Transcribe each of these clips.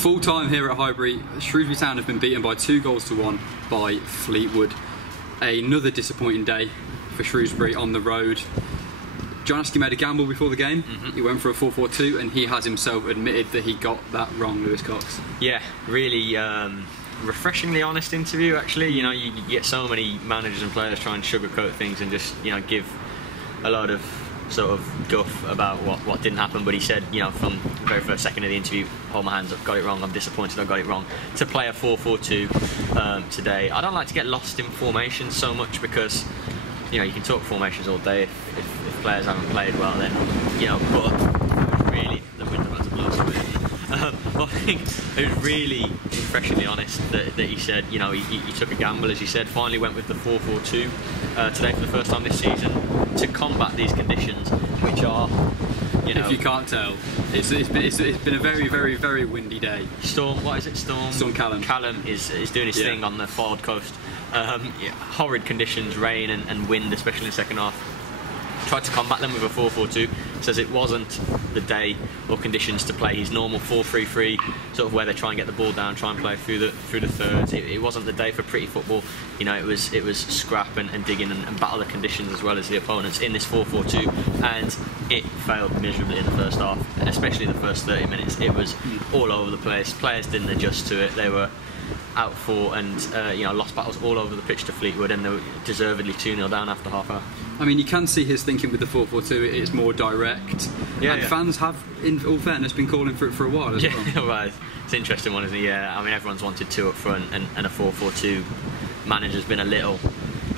Full time here at Highbury, Shrewsbury Town have been beaten by 2-1 by Fleetwood. Another disappointing day for Shrewsbury on the road. John Askey made a gamble before the game. He went for a 4-4-2 and he has himself admitted that he got that wrong, Lewis Cox. Yeah, really refreshingly honest interview actually. You know, you get so many managers and players trying to sugarcoat things and just, you know, give a lot of sort of guff about what didn't happen, but he said, you know, from the very first second of the interview, hold my hands up, got it wrong, I'm disappointed I got it wrong. To play a 4-4-2 today, I don't like to get lost in formations so much because, you know, you can talk formations all day if players haven't played well, then, you know, but it was really, the wind's about to blow somewhere. I think it was really refreshingly honest that he said, you know, he took a gamble, as he said, finally went with the 4-4-2 today for the first time this season to combat these conditions, which are, you know... If you can't tell, it's been a very, very, very windy day. Storm, what is it? Storm Callum. Callum is doing his thing on the Fylde coast. Yeah, horrid conditions, rain and wind, especially in the second half. Tried to combat them with a 4-4-2. Says it wasn't the day or conditions to play his normal 4-3-3, sort of where they try and get the ball down, try and play through the thirds. It wasn't the day for pretty football. You know, it was scrap and digging and battle the conditions as well as the opponents in this 4-4-2, and it failed miserably in the first half, especially the first 30 minutes. It was all over the place. Players didn't adjust to it. They were out for and you know, lost battles all over the pitch to Fleetwood, and they were deservedly 2-0 down after half hour. I mean, you can see his thinking with the 4-4-2. It's more direct, and fans have, in all fairness, been calling for it for a while as well. Well, it's an interesting one, isn't it? Yeah, I mean, everyone's wanted 2 up front and a 4-4-2. Manager's been a little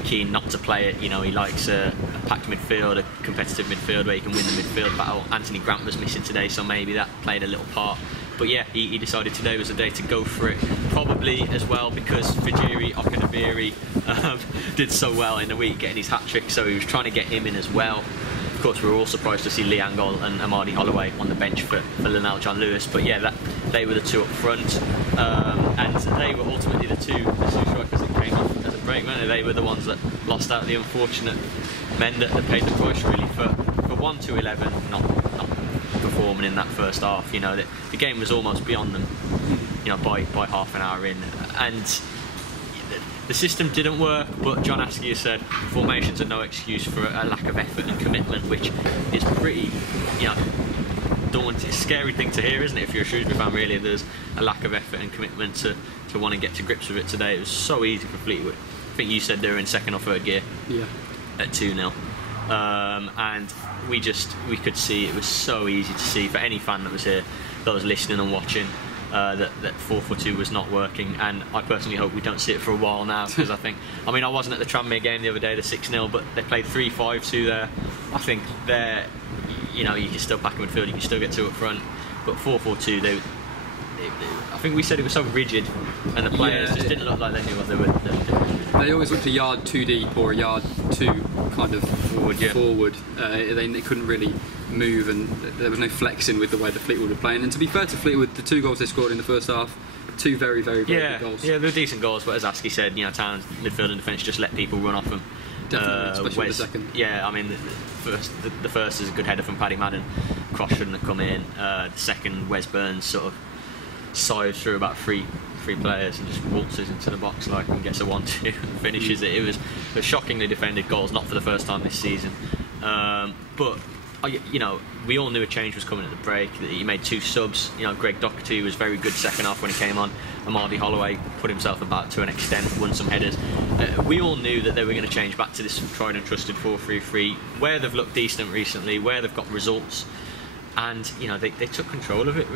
keen not to play it. You know, he likes a packed midfield, a competitive midfield where you can win the midfield battle. Anthony Grant was missing today, so maybe that played a little part. But yeah, he decided today was the day to go for it. Probably as well because Fajiri Okanabiri did so well in the week, getting his hat-trick, so he was trying to get him in as well. Of course, we were all surprised to see Lee Angol and Amadi Holloway on the bench for Lionel John Lewis. But yeah, they were the 2 up front, and they were ultimately the two strikers that came off at the break, weren't they? They were the ones that lost out, the unfortunate men that paid the price really for 1-11 not performing in that first half. You know, the game was almost beyond them, you know, by half an hour in, and the system didn't work. But John Askey has said formations are no excuse for a lack of effort and commitment, which is pretty, you know, daunting, scary thing to hear, isn't it? If you're a Shrewsbury fan, really, there's a lack of effort and commitment to want to get to grips with it today. It was so easy for Fleetwood. I think you said they were in second or third gear at 2-0. And we could see, it was so easy to see for any fan that was here, that was listening and watching, that 4-4-2 was not working. And I personally hope we don't see it for a while now, because I mean, I wasn't at the Tranmere game the other day, the 6-0, but they played 3-5-2 there. I think they're, you know, you can still pack in midfield, you can still get 2 up front, but 4-4-2, I think we said it was so rigid, and the players just didn't look like they knew what they were doing. They always looked a yard too deep or a yard too kind of forward. They couldn't really move, and there was no flexing with the way the Fleetwood were playing. And to be fair to Fleetwood, the 2 goals they scored in the first half, 2 very, very, very good goals. Yeah, they were decent goals, but as Askey said, you know, Town's midfield and defence just let people run off them. Definitely, especially the second. Yeah, I mean, the first is a good header from Paddy Madden. Cross shouldn't have come in. The second, Wes Burns sort of side through about three players and just waltzes into the box like and gets a 1-2 and finishes it. It was a shockingly defended goals, not for the first time this season. But you know, we all knew a change was coming at the break. That he made 2 subs. You know, Greg Doherty was very good second half when he came on. Amadi Holloway put himself about to an extent, won some headers. We all knew that they were going to change back to this tried and trusted 4-3-3, where they've looked decent recently, where they've got results. And you know, they took control of it.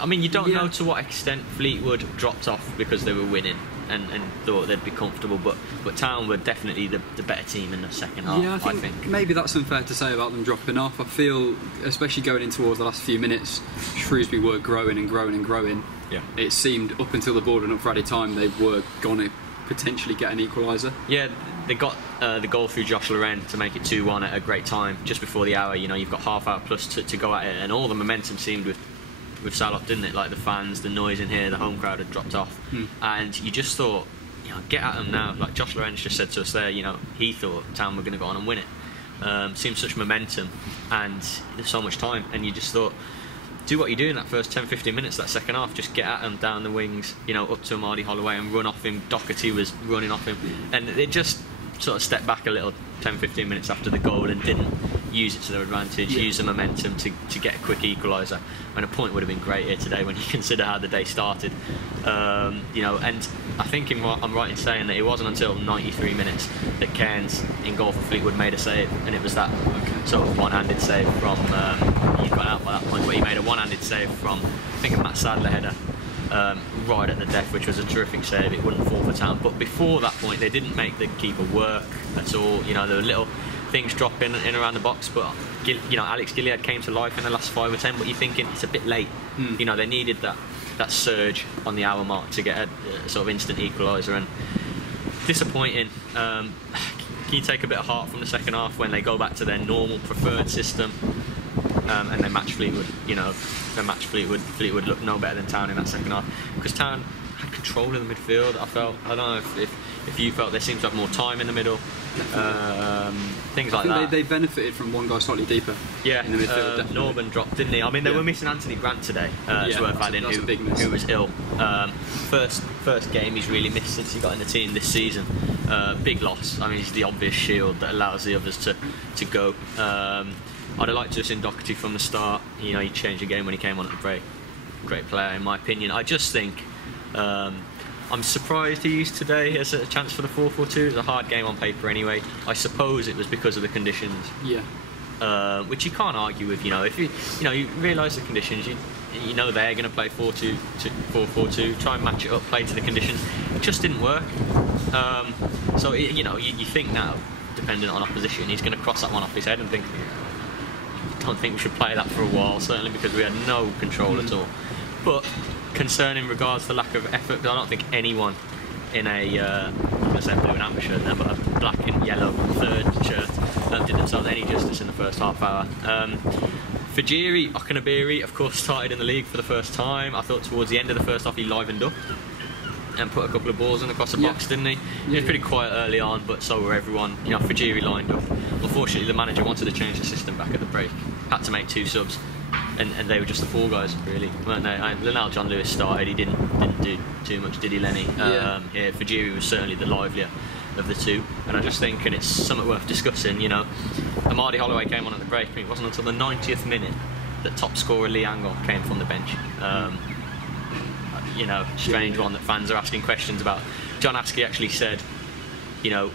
I mean, you don't know to what extent Fleetwood dropped off because they were winning and thought they'd be comfortable, but Town were definitely the better team in the second half. Yeah, I think maybe that's unfair to say about them dropping off. I feel, especially going in towards the last few minutes, Shrewsbury were growing and growing and growing. Yeah, it seemed up until the ball went up for added time they were going to potentially get an equaliser. Yeah, they got the goal through Josh Loren to make it 2-1 at a great time, just before the hour. You know, you've got half hour plus to go at it, and all the momentum seemed with Salop, didn't it? Like the fans, the noise in here, the home crowd had dropped off, and you just thought, you know, get at them now. Like Josh Lorenz just said to us there, you know, he thought Town were going to go on and win it. Seemed such momentum, and there's so much time, and you just thought, do what you do in that first 10-15 minutes, that second half. Just get at him down the wings, you know, up to Amadi Holloway and run off him. Doherty was running off him, and it just sort of stepped back a little 10-15 minutes after the goal and didn't use it to their advantage, use the momentum to get a quick equaliser. And a point would have been great here today when you consider how the day started. You know, and I think I'm right in saying that it wasn't until 93 minutes that Cairns in goal for Fleetwood made a save, and it was that sort of one-handed save from he got out by that point, but he made a one-handed save from, I think, a Matt Sadler header right at the death, which was a terrific save. It wouldn't fall for Town, but before that point they didn't make the keeper work at all. You know, there were little things dropping in around the box, but you know, Alex Gilead came to life in the last 5 or 10, but you're thinking it's a bit late. You know, they needed that surge on the hour mark to get a sort of instant equaliser, and disappointing. Can you take a bit of heart from the second half when they go back to their normal preferred system and they match Fleetwood? You know, they match Fleetwood. Fleetwood looked no better than Town in that second half, because Town had control of the midfield. I don't know if you felt they seemed to have more time in the middle. Things like that. They benefited from one guy slightly deeper. Yeah, in the midfield. Norman dropped, didn't he? I mean, they were missing Anthony Grant today. It's worth adding, who was ill. First game he's really missed since he got in the team this season. Big loss. I mean, he's the obvious shield that allows the others to go. I'd have liked to have seen Doherty from the start. You know, he changed the game when he came on at the break. Great player, in my opinion. I just think I'm surprised he used today as a chance for the 4-4-2. It was a hard game on paper anyway. I suppose it was because of the conditions. Yeah. Which you can't argue with. You know, if you realise the conditions, you know they're going to play 4-2-4-4-2. Try and match it up, play to the conditions. It just didn't work. So you know, you think now, dependent on opposition, he's going to cross that one off his head and think, I don't think we should play that for a while. Certainly because we had no control at all. But concern in regards to the lack of effort, I don't think anyone in a I'm going to say blue and amber shirt there, but a black and yellow third shirt did themselves any justice in the first half hour. Fajiri Okanabiri, of course, started in the league for the first time. I thought towards the end of the first half he livened up and put a couple of balls in across the box, didn't he? He was pretty quiet early on, but so were everyone. You know, Fajiri lined up. Unfortunately, the manager wanted to change the system back at the break. Had to make 2 subs. And they were just the 4 guys, really, weren't they? Linnell John Lewis started. He didn't do too much, did he, Lenny? Fajiri was certainly the livelier of the 2, and I just think, and it's something worth discussing, you know, Amadi Holloway came on at the break, and it wasn't until the 90th minute that top scorer Lee Angle came from the bench. You know, strange one that fans are asking questions about. John Askey actually said, you know,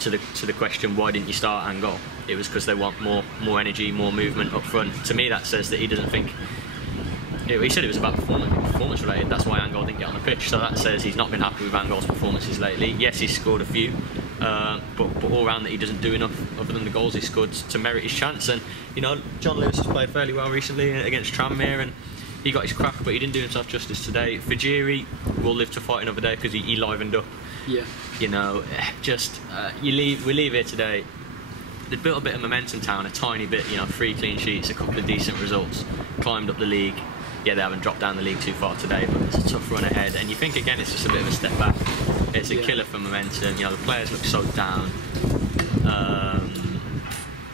to the question, why didn't you start Angle? It was because they want more energy, more movement up front. To me, that says that he doesn't think. He said it was about performance related. That's why Angol didn't get on the pitch. So that says he's not been happy with Angol's performances lately. Yes, he's scored a few, but all round that he doesn't do enough other than the goals he scored to merit his chance. And you know, John Lewis has played fairly well recently against Tranmere, and he got his crack, but he didn't do himself justice today. Fajiri will live to fight another day because he livened up. Yeah. You know, just we leave here today. They'd built a bit of momentum, Town, a tiny bit, you know, 3 clean sheets, a couple of decent results, climbed up the league. Yeah, they haven't dropped down the league too far today, but it's a tough run ahead. And you think, again, it's just a bit of a step back. It's a killer for momentum. You know, the players look so down.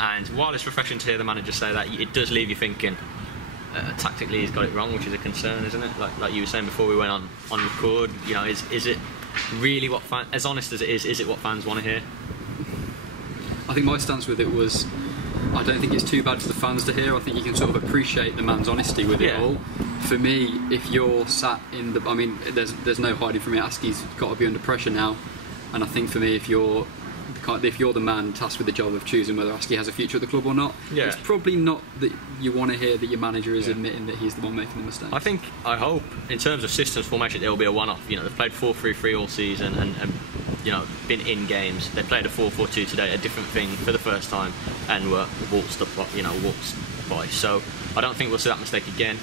And while it's refreshing to hear the manager say that, it does leave you thinking, tactically he's got it wrong, which is a concern, isn't it? Like you were saying before we went on record, you know, is it really what fans, as honest as it is it what fans want to hear? I think my stance with it was, I don't think it's too bad for the fans to hear. I think you can sort of appreciate the man's honesty with it all. For me, if you're sat in the, I mean, there's no hiding from it. Askey's got to be under pressure now, and I think for me, if you're the man tasked with the job of choosing whether Askey has a future at the club or not, it's probably not that you want to hear that your manager is admitting that he's the one making the mistakes. I hope, in terms of systems formation, it'll be a one-off. You know, they've played 4-3-3 all season and you know, been in games. They played a 4-4-2 today, a different thing for the first time, and were waltzed by. So I don't think we'll see that mistake again.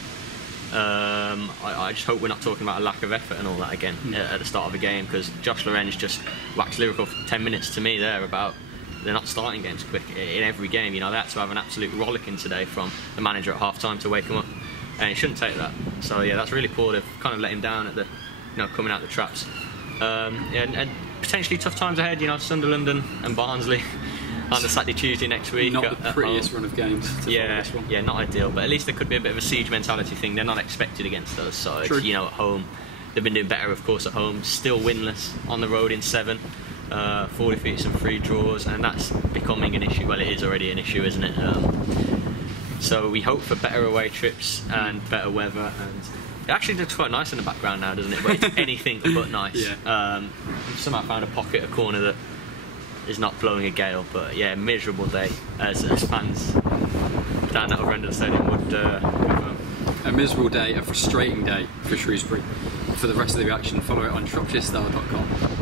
I just hope we're not talking about a lack of effort and all that again at the start of a game, because Josh Lorenz just waxed lyrical for 10 minutes to me there about they're not starting games quick in every game. You know, they had to have an absolute rollicking today from the manager at half time to wake him up, and he shouldn't take that. So yeah, that's really poor. They've kind of let him down at the, you know, coming out the traps. And potentially tough times ahead. You know, Sunderland and Barnsley. on the Saturday, Tuesday next week. Not the prettiest run of games to follow this one. Yeah, not ideal, but at least there could be a bit of a siege mentality thing. They're not expected against those sides. True. You know, at home, they've been doing better, of course, at home. Still winless on the road in 7. 4 defeats and 3 draws, and that's becoming an issue. Well, it is already an issue, isn't it? So we hope for better away trips and better weather, and it actually looks quite nice in the background now, doesn't it? But it's anything but nice. Yeah. We've somehow found a pocket, a corner that is not blowing a gale, but yeah, miserable day as fans down that other end of the stadium would confirm. A miserable day, a frustrating day for Shrewsbury. For the rest of the reaction, follow it on ShropshireStar.com.